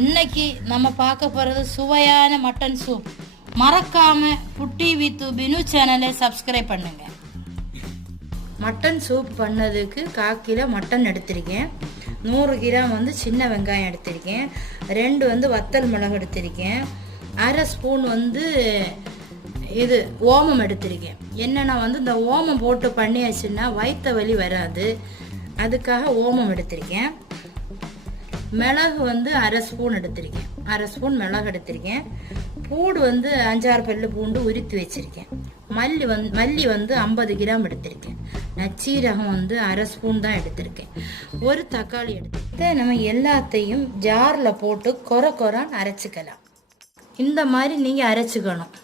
இன்னைக்கு நம்ம பார்க்க போகிறது சுவையான மட்டன் சூப். மறக்காமல் ஃபுட்டி வித் பினு சேனலை சப்ஸ்கிரைப் பண்ணுங்க. மட்டன் சூப் பண்ணதுக்கு 1/4 கிலோ மட்டன் எடுத்திருக்கேன். 100 கிராம் சின்ன வெங்காயம் எடுத்திருக்கேன். 2 வத்தல் மிளகு எடுத்திருக்கேன். 1/2 ஸ்பூன் இது ஓமம் எடுத்திருக்கேன். என்னென்னா இந்த ஓமம் போட்டு பண்ணியாச்சுன்னா வயிற்று வலி வராது, அதுக்காக ஓமம் எடுத்திருக்கேன். மிளகு 1/2 ஸ்பூன் எடுத்திருக்கேன். 1/2 ஸ்பூன் மிளகு எடுத்திருக்கேன். பூடு 5-6 பல்லு பூண்டு உரித்து வச்சிருக்கேன். மல்லி 50 கிராம் எடுத்திருக்கேன். நச்சீரகம் 1/2 ஸ்பூன் தான் எடுத்திருக்கேன். ஒரு தக்காளி எடுத்து நம்ம எல்லாத்தையும் ஜாரில் போட்டு கொரான்னு அரைச்சிக்கலாம். இந்த மாதிரி நீங்கள் அரைச்சிக்கணும்.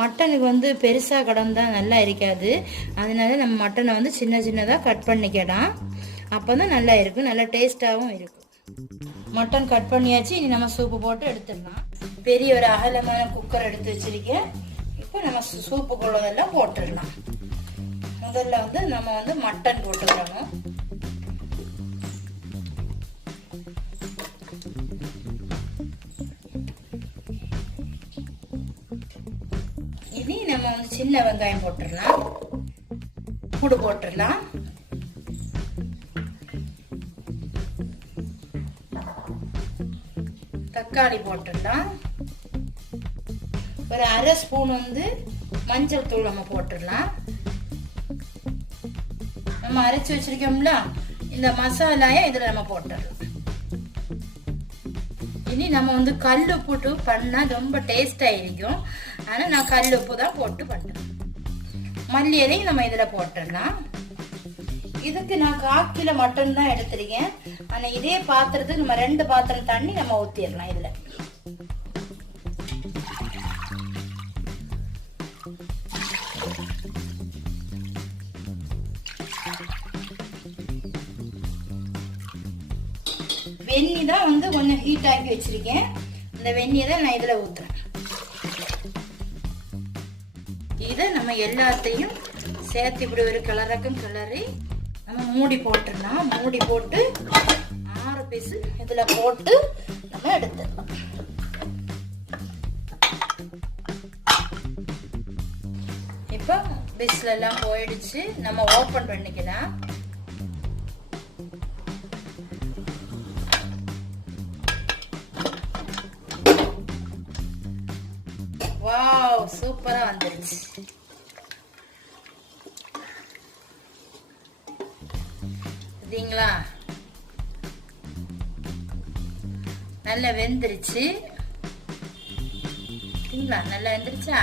மட்டனுக்கு பெருசாக கடந்தா நல்லா இருக்காது, அதனால நம்ம மட்டனை சின்ன சின்னதாக கட் பண்ணிக்கலாம். அப்போ தான் நல்லா இருக்கும், நல்லா டேஸ்ட்டாகவும் இருக்கும். மட்டன் கட் பண்ணியாச்சு. இனி நம்ம சூப்பு போட்டு எடுத்துடலாம். பெரிய ஒரு அகலமான குக்கர் எடுத்து வச்சிருக்கேன். இப்போ நம்ம சூப்புக்குள்ளதெல்லாம் போட்டுடலாம். முதல்ல நம்ம மட்டன் போட்டுக்கணும். இனி நம்ம சின்ன வெங்காயம் போட்டுடலாம். பூடு போட்டுடலாம். தக்காளி போட்டுடலாம். ஒரு 1/2 ஸ்பூன் மஞ்சள் தூள் நம்ம போட்டுடலாம். நம்ம அரைச்சி வச்சிருக்கோம்ல இந்த மசாலாயை இதுல நம்ம போட்டுடலாம். இனி நம்ம கல் உப்பு பண்ணா ரொம்ப டேஸ்டா இருக்கும். ஆனா நான் கல் உப்பு தான் போட்டு பண்றேன். மல்லி இலையும் நம்ம இதுல போட்டுடலாம். இதுக்கு நான் 1/4 கிலோ மட்டன் தான் எடுத்திருக்கேன். ஆனா இதே பாத்திரத்துக்கு நம்ம 2 பாத்திரம் தண்ணி நம்ம ஊத்திடலாம். இதுல வெந்நி தான் கொஞ்சம் ஹீட் ஆக்கி வச்சிருக்கேன். இந்த வெந்நியை தான் நான் இதுல ஊத்துறேன். இதை நம்ம எல்லாத்தையும் சேர்த்து இப்படி ஒரு கிளறி நம்ம மூடி போட்டுடலாம். மூடி போட்டு 6 பீஸ் இதுல போட்டு நம்ம எடுத்துடலாம். இப்போ பீஸ்ல எல்லாம் போயிடுச்சு. நம்ம ஓபன் பண்ணிக்கலாம். வாவ், சூப்பரா வந்துருச்சு. சரிங்களா? நல்லா வெந்துருச்சு. நல்லா வெந்துருச்சா?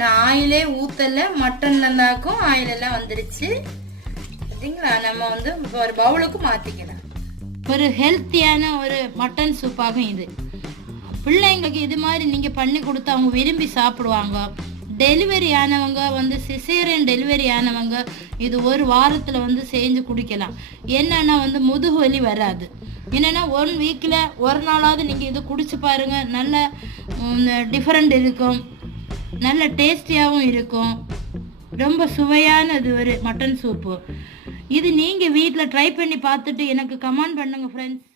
நான் ஆயிலே ஊத்தல, மட்டன்ல இருந்தாக்கும் ஆயில் எல்லாம் வந்துருச்சு. சரிங்களா? நம்ம ஒரு பவுலுக்கு மாத்திக்கலாம். ஒரு ஹெல்த்தியான ஒரு மட்டன் சூப்பாகும் இது. பிள்ளைங்களுக்கு இது மாதிரி நீங்க பண்ணி கொடுத்து அவங்க விரும்பி சாப்பிடுவாங்க. டெலிவரி ஆனவங்க சிசேரியன் டெலிவரி ஆனவங்க இது ஒரு வாரத்தில் செஞ்சு குடிக்கலாம். என்னன்னா முதுகு வலி வராது. என்னென்னா 1 வீக்கில் ஒரு நாளாவது நீங்கள் இது குடிச்சு பாருங்கள். நல்ல டிஃப்ரெண்ட் இருக்கும், நல்ல டேஸ்டியாகவும் இருக்கும். ரொம்ப சுவையானது ஒரு மட்டன் சூப்பு. இது நீங்கள் வீட்டில் ட்ரை பண்ணி பார்த்துட்டு எனக்கு கமெண்ட் பண்ணுங்கள் ஃப்ரெண்ட்ஸ்.